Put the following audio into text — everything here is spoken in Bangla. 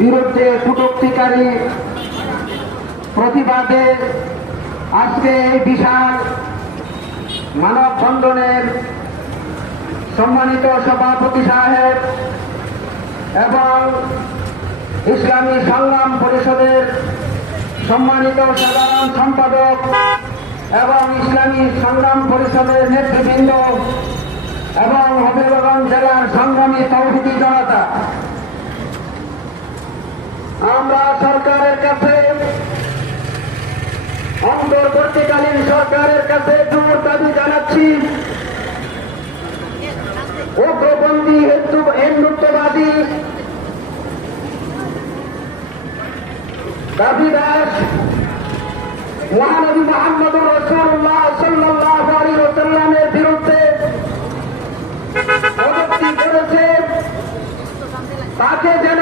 বিরুদ্ধে কটূক্তিকারী প্রতিবাদে আজকে এই বিশাল মানববন্ধনের সম্মানিত সভাপতি সাহেব এবং ইসলামী সংগ্রাম পরিষদের সম্মানিত সাধারণ সম্পাদক এবং ইসলামী সংগ্রাম পরিষদের নেতৃবৃন্দ এবং হবিগঞ্জ জেলার সংগ্রামী তৌহিদি জনতা, আমরা সরকারের কাছে, অন্তর্বর্তীকালীন সরকারের কাছে জোর দাবি জানাচ্ছি, উগ্রপন্থী হিন্দুত্ববাদী দাবিদাস মহানবী মুহাম্মদুর রাসূলুল্লাহ সাল্লাল্লাহু আলাইহি ওয়াসাল্লামের বিরুদ্ধে কটূক্তি করেছে তাকে যেন